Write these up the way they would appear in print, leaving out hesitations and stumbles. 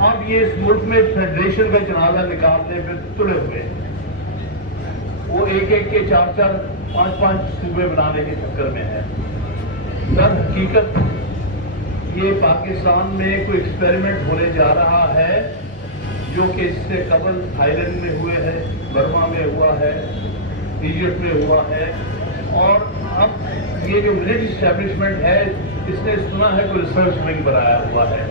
اب یہ اس ملک میں فیڈریشن کا جنازہ نکالنے پہ تلے ہوئے ہیں. وہ ایک ایک کے 4-4 5-5 صوبے بنانے کے چکر میں ہے. در حقیقت یہ پاکستان میں کوئی ایکسپیریمنٹ ہونے جا رہا ہے جو کہ اس سے قبل تھائی لینڈ میں ہوئے ہے، برما میں ہوا ہے، ایجپٹ میں ہوا ہے. اور اب یہ جو ملٹری اسٹیبلشمنٹ ہے اس نے سنا ہے کوئی ریسرچ ونگ بنایا ہوا ہے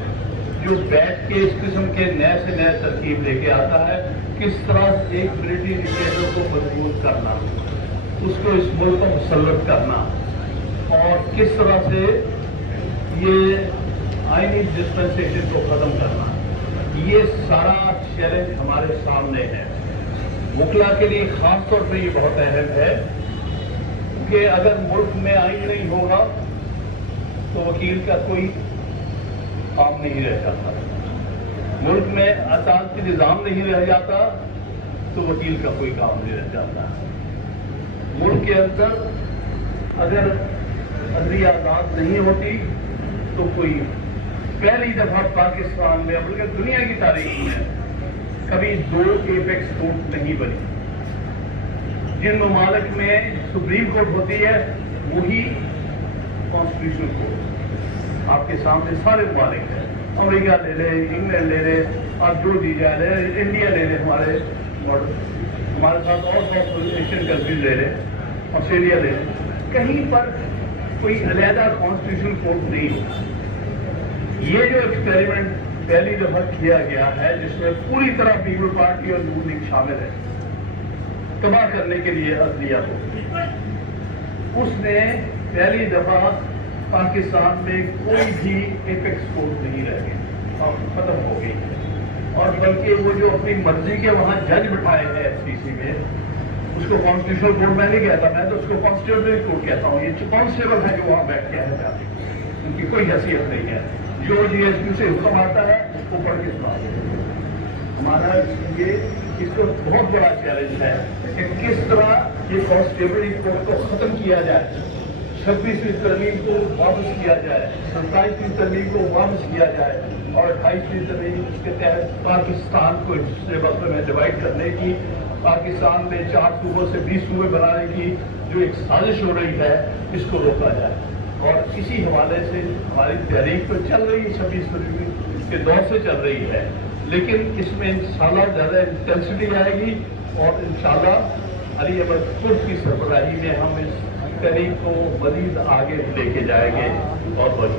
جو بیٹھ کے اس قسم کے نئے سے نئے ترکیب لے کے آتا ہے کس طرح ایک ملٹری ڈکٹیٹر کو مضبوط کرنا، اس کو اس ملک کو مسلط کرنا، اور کس طرح سے یہ آئینی ڈسپنسیشن کو ختم کرنا. یہ سارا چیلنج ہمارے سامنے ہے. وکلا کے لیے خاص طور پہ یہ بہت اہم ہے کہ اگر ملک میں آئین نہیں ہوگا تو وکیل کا کوئی کام نہیں رہ جاتا. ملک میں عدالتی نظام نہیں رہ جاتا تو وکیل کا کوئی کام نہیں رہ جاتا. ملک کے اندر اگر عدلیہ آزاد نہیں ہوتی تو کوئی پہلی دفعہ پاکستان میں بلکہ دنیا کی تاریخ میں کبھی 2 ایپیکس کورٹ نہیں بنی. جن ممالک میں سپریم کورٹ ہوتی ہے وہی کانسٹیٹیوشنل کورٹ. آپ کے سامنے سارے ممالک ہیں، امریکہ لے لیں، انگلینڈ لے لیں، آپ جو دی جا رہے ہیں، انڈیا لے لیں، ہمارے ساتھ اور بہت ایشین کنٹریز لے لیں، آسٹریلیا لے لیں، کہیں پر کوئی علیحدہ کانسٹیٹیوشنل کورٹ نہیں ہوتا. یہ جو ایکسپیریمنٹ پہلی دفعہ کیا گیا ہے جس میں پوری طرح پیپل پارٹی اور نون لیگ شامل ہے تباہ کرنے کے لیے عدلیہ کو، اس نے پہلی دفعہ پاکستان میں کوئی بھی ایپیکس کورٹ نہیں رہ گئی اور ختم ہو گئی. اور بلکہ وہ جو اپنی مرضی کے وہاں جج بٹھائے ہیں ایف سی سی میں، اس کو کانسٹیٹیوشنل کورٹ میں نہیں کہتا، میں تو اس کو کانسٹیٹیوشنل کورٹ کہتا ہوں. یہ کانسٹیبل ہے جو وہاں بیٹھ کے ہے، ان کی کوئی حیثیت نہیں ہے. جو جی ایس پی سے حکم آتا ہے اس کو پڑھ کے سنا دے. ہمارا یہ اس کو بہت بڑا چیلنج ہے کہ کس طرح یہ کانسٹیبل کورٹ کو ختم کیا جائے، 26ویں ترمیم کو واپس کیا جائے، 27ویں ترمیم کو واپس کیا جائے، اور 28ویں ترمیم کے تحت پاکستان کو حصے بخش میں ڈیوائڈ کرنے کی، پاکستان میں 4 صوبوں سے 20 صوبے بنانے کی جو ایک سازش ہو رہی ہے اس کو روکا جائے. اور اسی حوالے سے ہماری تحریک تو چل رہی ہے، 26 فروری کے دور سے چل رہی ہے، لیکن اس میں انشاءاللہ زیادہ انٹینسٹی آئے گی اور انشاءاللہ علی احمد خود کی سربراہی میں ہم اس تحریک کو مزید آگے لے کے جائیں گے. بہت بہت